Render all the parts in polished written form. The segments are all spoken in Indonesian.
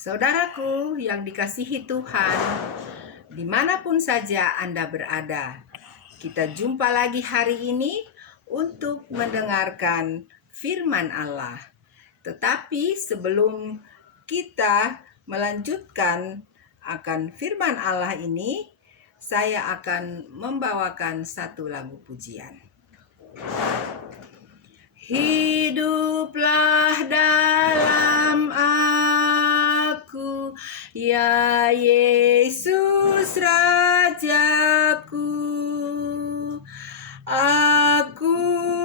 Saudaraku yang dikasihi Tuhan, dimanapun saja Anda berada, kita jumpa lagi hari ini untuk mendengarkan firman Allah. Tetapi sebelum kita melanjutkan akan firman Allah ini, saya akan membawakan satu lagu pujian. Hiduplah dalam aku, ya Yesus Rajaku. Aku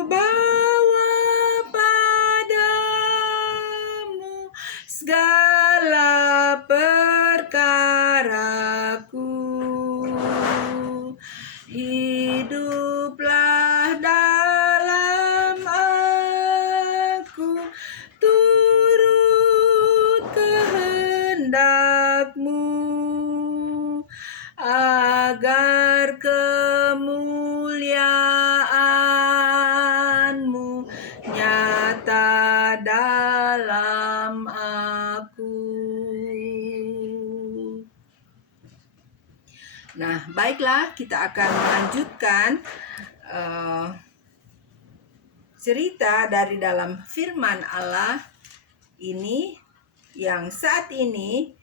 bawa padamu segala perkaraku. Hiduplah dalam aku, turut kehendakmu, agar kemuliaanmu nyata dalam aku. Nah, baiklah, kita akan melanjutkan cerita dari dalam firman Allah ini yang saat ini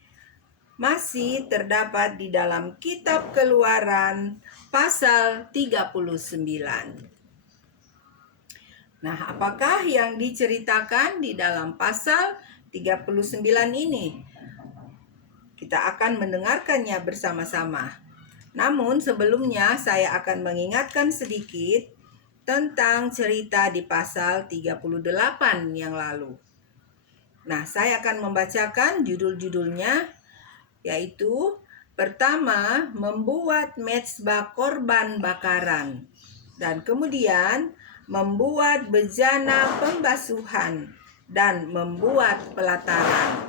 masih terdapat di dalam kitab Keluaran pasal 39. Nah, apakah yang diceritakan di dalam pasal 39 ini? Kita akan mendengarkannya bersama-sama. Namun sebelumnya saya akan mengingatkan sedikit tentang cerita di pasal 38 yang lalu. Nah, saya akan membacakan judul-judulnya, yaitu pertama, membuat mezbah korban bakaran, dan kemudian membuat bejana pembasuhan dan membuat pelataran.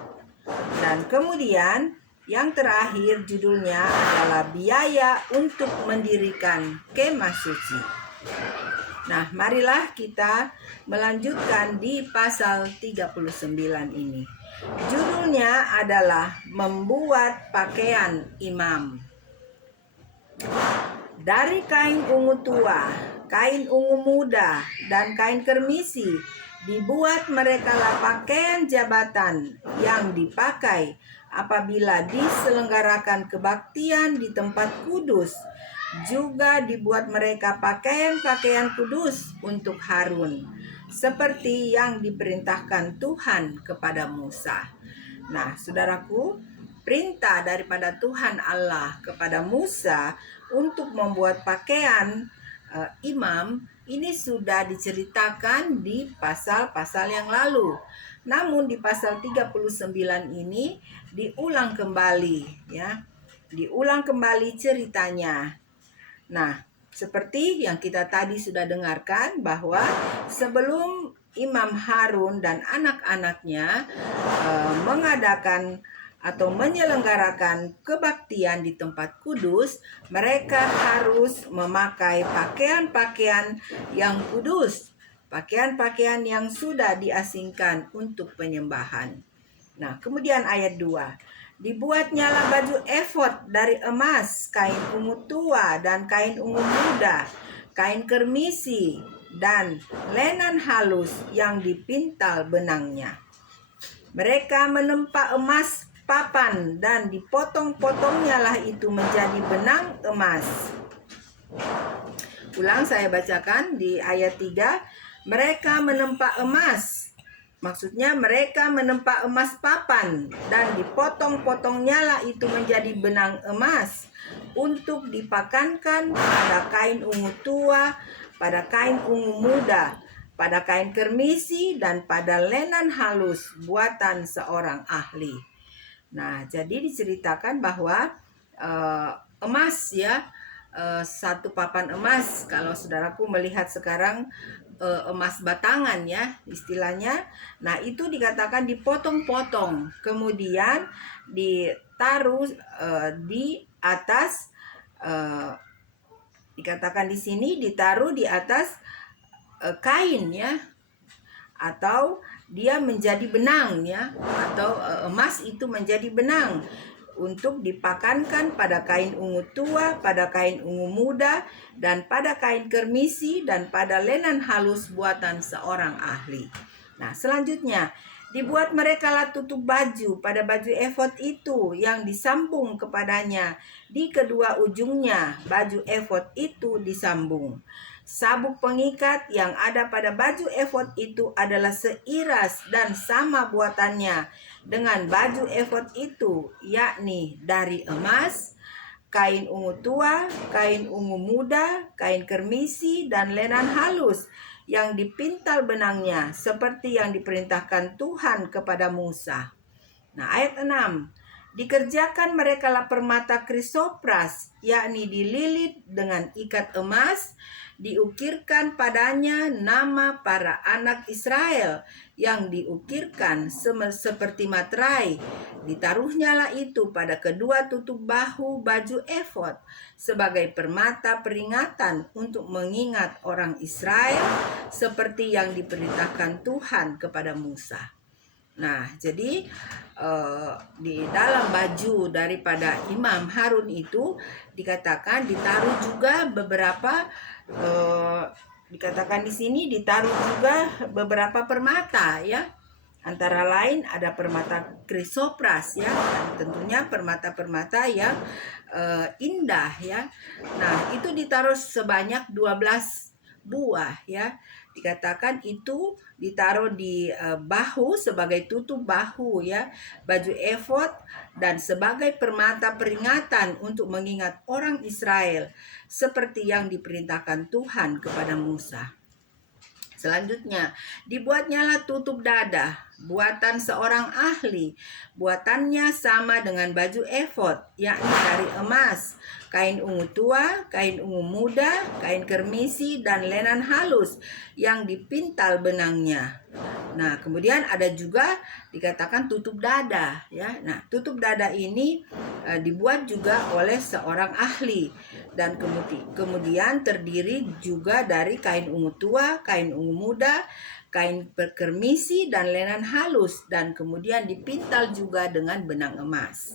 Dan kemudian yang terakhir judulnya adalah biaya untuk mendirikan kemah suci. Nah, marilah kita melanjutkan di pasal 39 ini. Judulnya adalah membuat pakaian imam. Dari kain ungu tua, kain ungu muda, dan kain kermisi dibuat merekalah pakaian jabatan yang dipakai apabila diselenggarakan kebaktian di tempat kudus. Juga dibuat mereka pakaian-pakaian kudus untuk Harun, seperti yang diperintahkan Tuhan kepada Musa. Nah, saudaraku, perintah daripada Tuhan Allah kepada Musa untuk membuat pakaian imam ini sudah diceritakan di pasal-pasal yang lalu. Namun di pasal 39 ini diulang kembali, ya. Diulang kembali ceritanya. Nah, seperti yang kita tadi sudah dengarkan bahwa sebelum Imam Harun dan anak-anaknya mengadakan atau menyelenggarakan kebaktian di tempat kudus, mereka harus memakai pakaian-pakaian yang kudus, pakaian-pakaian yang sudah diasingkan untuk penyembahan. Nah, kemudian ayat 2. Dibuatnyalah baju efod dari emas, kain ungu tua dan kain ungu muda, kain kermisi dan lenan halus yang dipintal benangnya. Mereka menempa emas papan dan dipotong-potongnya lah itu menjadi benang emas. Ulang saya bacakan di ayat 3. Mereka menempa emas, maksudnya mereka menempa emas papan dan dipotong-potongnya lah itu menjadi benang emas untuk dipakankan pada kain ungu tua, pada kain ungu muda, pada kain kermisi, dan pada lenan halus buatan seorang ahli. Nah, jadi diceritakan bahwa emas, ya, satu papan emas, kalau saudaraku melihat sekarang emas batangan, ya, istilahnya. Nah, itu dikatakan dipotong-potong, kemudian ditaruh di atas, dikatakan di sini ditaruh di atas kain, ya, atau dia menjadi benang ya, atau emas itu menjadi benang untuk dipakankan pada kain ungu tua, pada kain ungu muda, dan pada kain kermisi, dan pada lenan halus buatan seorang ahli. Nah, selanjutnya dibuat merekalah tutup baju pada baju efod itu yang disambung kepadanya. Di kedua ujungnya baju efod itu disambung. Sabuk pengikat yang ada pada baju efod itu adalah seiras dan sama buatannya dengan baju efod itu, yakni dari emas, kain ungu tua, kain ungu muda, kain kermisi, dan lenan halus yang dipintal benangnya seperti yang diperintahkan Tuhan kepada Musa. Nah, ayat 6. Dikerjakan merekalah permata krisopras, yakni dililit dengan ikat emas, diukirkan padanya nama para anak Israel yang diukirkan seperti materai. Ditaruhnyalah itu pada kedua tutup bahu baju efod sebagai permata peringatan untuk mengingat orang Israel seperti yang diperintahkan Tuhan kepada Musa. Nah, jadi di dalam baju daripada Imam Harun itu dikatakan ditaruh juga beberapa dikatakan di sini ditaruh juga beberapa permata ya. Antara lain ada permata krisopras ya, dan tentunya permata-permata yang indah ya. Nah, itu ditaruh sebanyak 12 buah ya. Dikatakan itu ditaruh di bahu sebagai tutup bahu ya, baju efod, dan sebagai permata peringatan untuk mengingat orang Israel seperti yang diperintahkan Tuhan kepada Musa. Selanjutnya, dibuatnyalah tutup dada, buatan seorang ahli. Buatannya sama dengan baju efod, yakni dari emas, kain ungu tua, kain ungu muda, kain kermisi, dan lenan halus yang dipintal benangnya. Nah, kemudian ada juga dikatakan tutup dada ya. Nah, tutup dada ini dibuat juga oleh seorang ahli dan kemudian terdiri juga dari kain ungu tua, kain ungu muda, kain kermisi, dan lenan halus, dan kemudian dipintal juga dengan benang emas.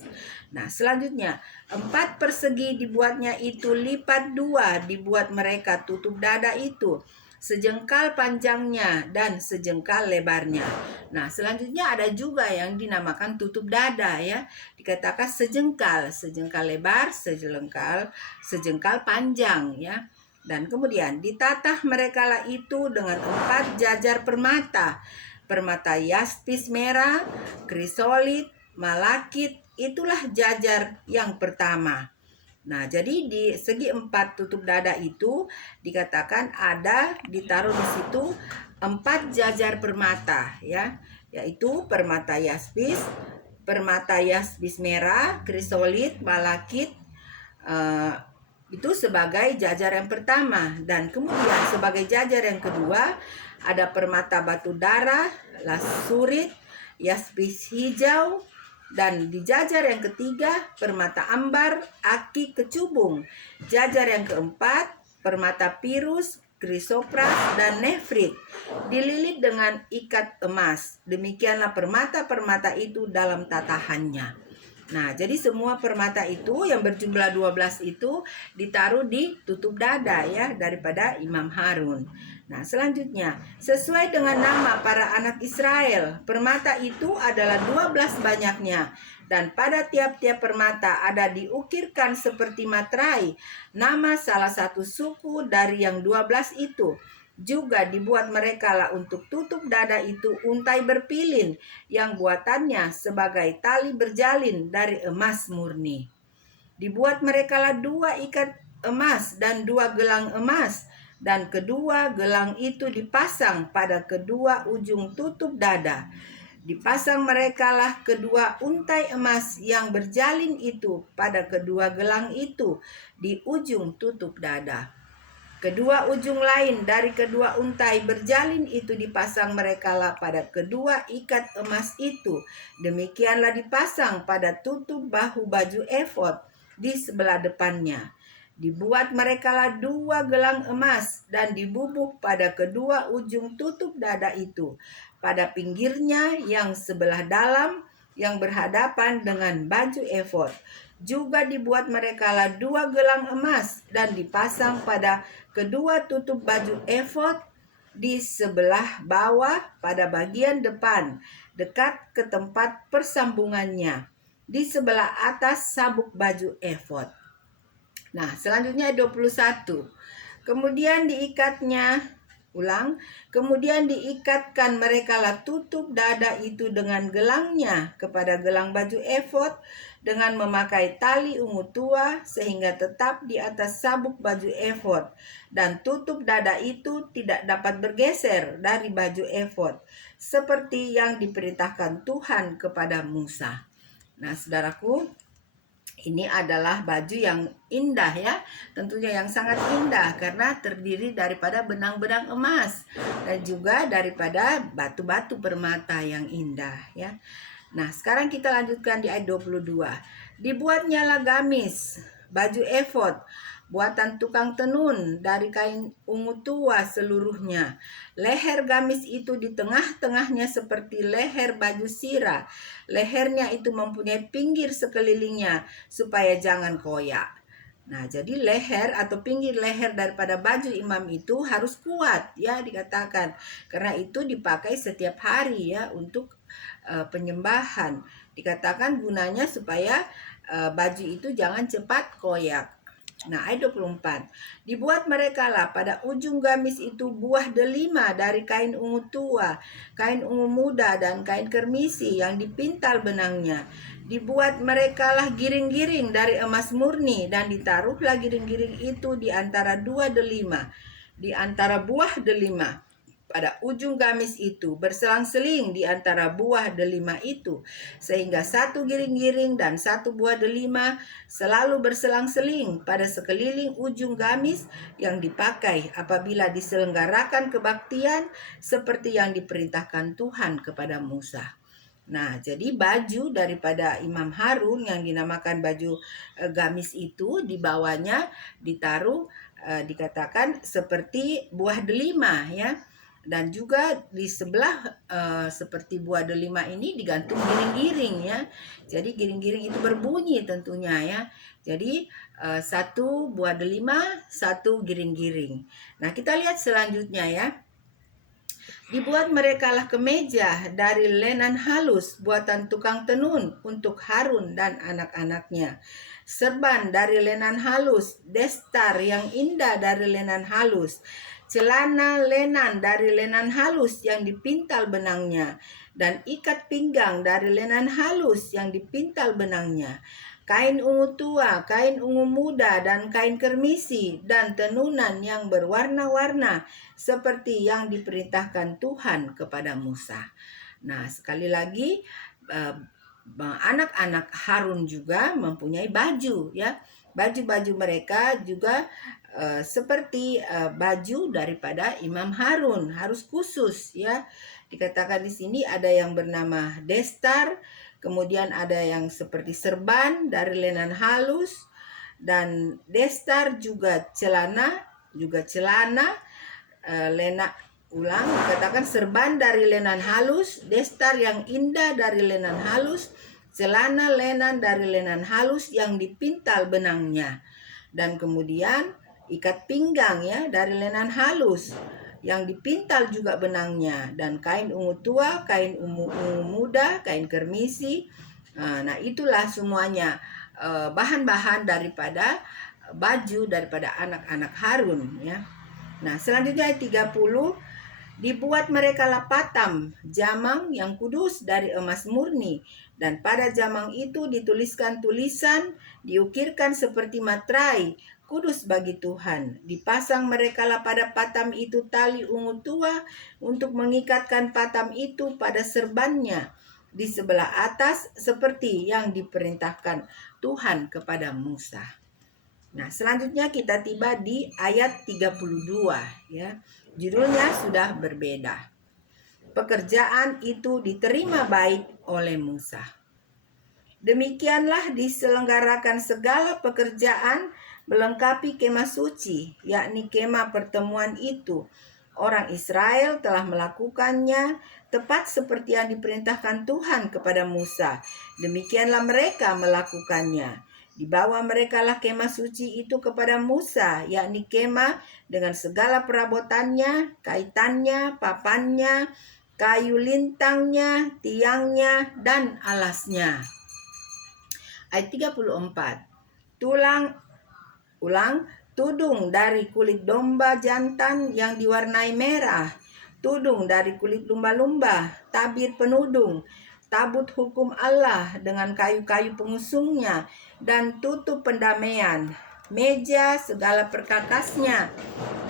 Nah, selanjutnya 4 persegi dibuatnya itu lipat 2, dibuat mereka tutup dada itu sejengkal panjangnya dan sejengkal lebarnya. Nah, selanjutnya ada juga yang dinamakan tutup dada ya. Dikatakan sejengkal lebar, sejengkal panjang ya. Dan kemudian ditatah merekalah itu dengan 4 jajar permata. Permata yaspis merah, krisolit, malakit, itulah jajar yang pertama. Nah, jadi di segi 4 tutup dada itu dikatakan ada ditaruh di situ 4 jajar permata ya, yaitu permata yaspis merah, krisolit, malakit, itu sebagai jajar yang pertama. Dan kemudian sebagai jajar yang kedua ada permata batu darah, lasurit, yaspis hijau, dan di jajar yang ketiga permata ambar, aki kecubung. Jajar yang keempat permata pirus, krisopras, dan nefrit dililit dengan ikat emas. Demikianlah permata-permata itu dalam tatahannya. Nah, jadi semua permata itu yang berjumlah 12 itu ditaruh di tutup dada ya daripada Imam Harun. Nah, selanjutnya, sesuai dengan nama para anak Israel, permata itu adalah 12 banyaknya. Dan pada tiap-tiap permata ada diukirkan seperti materai nama salah satu suku dari yang 12 itu. Juga dibuat merekalah untuk tutup dada itu untai berpilin yang buatannya sebagai tali berjalin dari emas murni. Dibuat merekalah 2 ikat emas dan 2 gelang emas, dan kedua gelang itu dipasang pada kedua ujung tutup dada. Dipasang merekalah kedua untai emas yang berjalin itu pada kedua gelang itu di ujung tutup dada. Kedua ujung lain dari kedua untai berjalin itu dipasang merekalah pada kedua ikat emas itu. Demikianlah dipasang pada tutup bahu baju efod di sebelah depannya. Dibuat merekalah 2 gelang emas dan dibubuk pada kedua ujung tutup dada itu. pada pinggirnya yang sebelah dalam yang berhadapan dengan baju efod. Juga dibuat merekalah 2 gelang emas dan dipasang pada kedua tutup baju efod di sebelah bawah pada bagian depan, dekat ke tempat persambungannya, di sebelah atas sabuk baju efod. Nah, selanjutnya 21. Kemudian diikatkan merekalah tutup dada itu dengan gelangnya kepada gelang baju efod dengan memakai tali ungu tua sehingga tetap di atas sabuk baju efod, dan tutup dada itu tidak dapat bergeser dari baju efod seperti yang diperintahkan Tuhan kepada Musa. Nah, saudaraku, ini adalah baju yang indah ya, tentunya yang sangat indah karena terdiri daripada benang-benang emas dan juga daripada batu-batu permata yang indah ya. Nah, sekarang kita lanjutkan di ayat 22. Dibuatnyalah gamis, baju efod, buatan tukang tenun dari kain ungu tua seluruhnya. Leher gamis itu di tengah-tengahnya seperti leher baju sirah. Lehernya itu mempunyai pinggir sekelilingnya supaya jangan koyak. Nah, jadi leher atau pinggir leher daripada baju imam itu harus kuat ya, dikatakan. Karena itu dipakai setiap hari ya untuk penyembahan. Dikatakan gunanya supaya baju itu jangan cepat koyak. Nah, ayat 24. Dibuat merekalah pada ujung gamis itu buah delima dari kain ungu tua, kain ungu muda, dan kain kermisi yang dipintal benangnya. Dibuat merekalah giring-giring dari emas murni, dan ditaruhlah giring-giring itu di antara dua delima, di antara buah delima. Pada ujung gamis itu berselang-seling di antara buah delima itu, sehingga satu giring-giring dan satu buah delima selalu berselang-seling pada sekeliling ujung gamis yang dipakai apabila diselenggarakan kebaktian seperti yang diperintahkan Tuhan kepada Musa. Nah, jadi baju daripada Imam Harun yang dinamakan baju gamis itu di bawahnya ditaruh dikatakan seperti buah delima ya. Dan juga di sebelah seperti buah delima ini digantung giring-giring ya. Jadi giring-giring itu berbunyi tentunya ya. Jadi satu buah delima, satu giring-giring. Nah, kita lihat selanjutnya ya. Dibuat merekalah kemeja dari lenan halus buatan tukang tenun untuk Harun dan anak-anaknya. Serban dari lenan halus, destar yang indah dari lenan halus, celana lenan dari lenan halus yang dipintal benangnya, dan ikat pinggang dari lenan halus yang dipintal benangnya, kain ungu tua, kain ungu muda, dan kain kermisi, dan tenunan yang berwarna-warna seperti yang diperintahkan Tuhan kepada Musa. Nah, sekali lagi anak-anak Harun juga mempunyai baju ya. Baju-baju mereka juga seperti baju daripada Imam Harun, harus khusus ya. Dikatakan di sini ada yang bernama destar, kemudian ada yang seperti serban dari lenan halus, dan destar juga celana dikatakan serban dari lenan halus, destar yang indah dari lenan halus, celana lenan dari lenan halus yang dipintal benangnya, dan kemudian ikat pinggang ya dari lenan halus yang dipintal juga benangnya, dan kain ungu tua, kain ungu muda, kain kermisi. Nah, itulah semuanya bahan-bahan daripada baju daripada anak-anak Harun ya. Nah, selanjutnya ayat 30. Dibuat merekalah patam jamang yang kudus dari emas murni, dan pada jamang itu dituliskan tulisan diukirkan seperti materai, kudus bagi Tuhan. Dipasang merekalah pada patam itu tali ungu tua untuk mengikatkan patam itu pada serbannya di sebelah atas seperti yang diperintahkan Tuhan kepada Musa. Nah, selanjutnya kita tiba di ayat 32 ya. Judulnya sudah berbeda. Pekerjaan itu diterima baik oleh Musa. Demikianlah diselenggarakan segala pekerjaan melengkapi kemah suci, yakni kemah pertemuan itu, orang Israel telah melakukannya tepat seperti yang diperintahkan Tuhan kepada Musa. Demikianlah mereka melakukannya. Dibawa merekalah kemah suci itu kepada Musa, yakni kemah dengan segala perabotannya, kaitannya, papannya, kayu lintangnya, tiangnya, dan alasnya. Ayat 34. Tudung dari kulit domba jantan yang diwarnai merah, tudung dari kulit lumba-lumba, tabir penudung, tabut hukum Allah dengan kayu-kayu pengusungnya, dan tutup pendamaian, meja segala perkakasnya,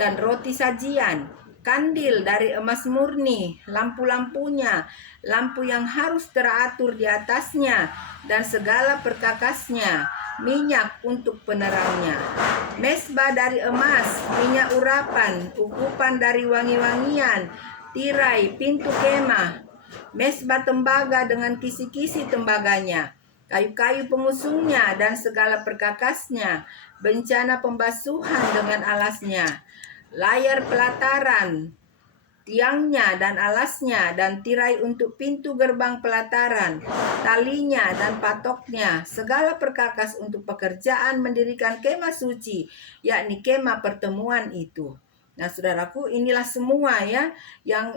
dan roti sajian, kandil dari emas murni, lampu-lampunya, lampu yang harus teratur di atasnya, dan segala perkakasnya, minyak untuk penerangnya, mesbah dari emas, minyak urapan, ukupan dari wangi-wangian, tirai pintu kemah, mesbah tembaga dengan kisi-kisi tembaganya, kayu-kayu pengusungnya dan segala perkakasnya, bencana pembasuhan dengan alasnya, layar pelataran, tiangnya dan alasnya, dan tirai untuk pintu gerbang pelataran, talinya dan patoknya, segala perkakas untuk pekerjaan mendirikan kemah suci, yakni kemah pertemuan itu. Nah, saudaraku, inilah semua ya yang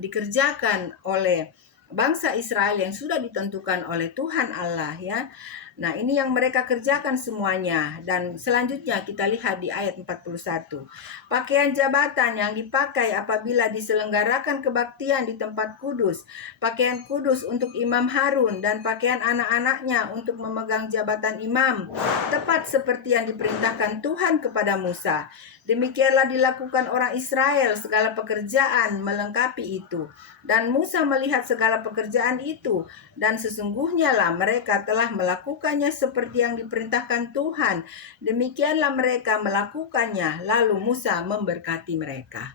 dikerjakan oleh bangsa Israel yang sudah ditentukan oleh Tuhan Allah ya. Nah, ini yang mereka kerjakan semuanya. Dan selanjutnya kita lihat di ayat 41. Pakaian jabatan yang dipakai apabila diselenggarakan kebaktian di tempat kudus, pakaian kudus untuk Imam Harun dan pakaian anak-anaknya untuk memegang jabatan imam, tepat seperti yang diperintahkan Tuhan kepada Musa. Demikianlah dilakukan orang Israel, segala pekerjaan melengkapi itu. Dan Musa melihat segala pekerjaan itu, dan sesungguhnya lah mereka telah melakukannya seperti yang diperintahkan Tuhan. Demikianlah mereka melakukannya, lalu Musa memberkati mereka.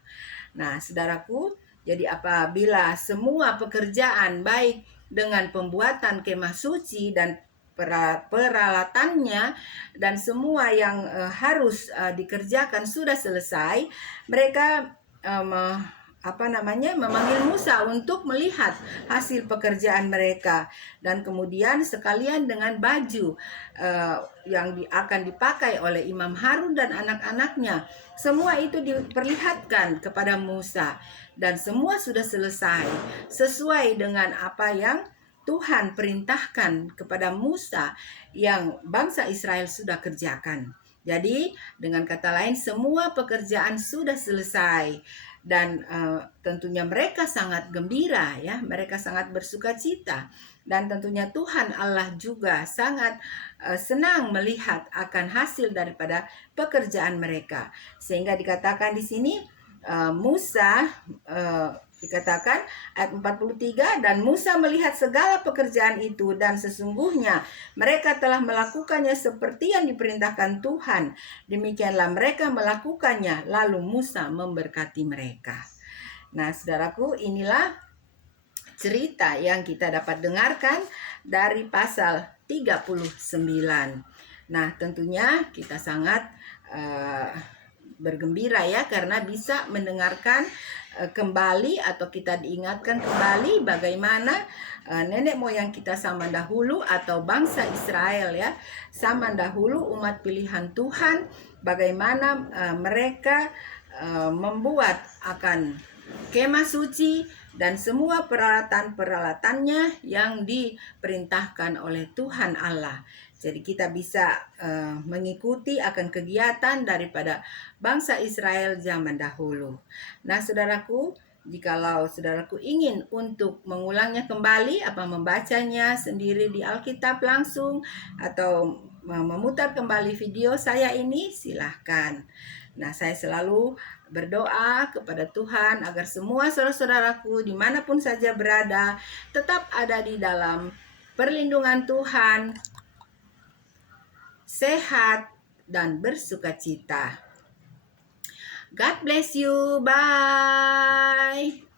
Nah, saudaraku, jadi apabila semua pekerjaan baik dengan pembuatan kemah suci dan peralatannya dan semua yang harus dikerjakan sudah selesai, mereka memanggil Musa untuk melihat hasil pekerjaan mereka, dan kemudian sekalian dengan baju yang akan dipakai oleh Imam Harun dan anak-anaknya, semua itu diperlihatkan kepada Musa, dan semua sudah selesai sesuai dengan apa yang Tuhan perintahkan kepada Musa yang bangsa Israel sudah kerjakan. Jadi dengan kata lain, semua pekerjaan sudah selesai, dan tentunya mereka sangat gembira ya, mereka sangat bersukacita, dan tentunya Tuhan Allah juga sangat senang melihat akan hasil daripada pekerjaan mereka. Sehingga dikatakan di sini Musa dikatakan ayat 43, dan Musa melihat segala pekerjaan itu, dan sesungguhnya mereka telah melakukannya seperti yang diperintahkan Tuhan. Demikianlah mereka melakukannya, lalu Musa memberkati mereka. Nah, saudaraku, inilah cerita yang kita dapat dengarkan dari pasal 39. Nah, tentunya kita sangat bergembira ya, karena bisa mendengarkan kembali, atau kita diingatkan kembali bagaimana nenek moyang kita zaman dahulu atau bangsa Israel ya, zaman dahulu umat pilihan Tuhan, bagaimana mereka membuat akan kemah suci dan semua peralatan-peralatannya yang diperintahkan oleh Tuhan Allah. Jadi kita bisa mengikuti akan kegiatan daripada bangsa Israel zaman dahulu. Nah, saudaraku, jikalau saudaraku ingin untuk mengulangnya kembali, membacanya sendiri di Alkitab langsung, atau memutar kembali video saya ini, silahkan. Nah, saya selalu berdoa kepada Tuhan agar semua saudara-saudaraku dimanapun saja berada, tetap ada di dalam perlindungan Tuhan, sehat, dan bersukacita. God bless you. Bye.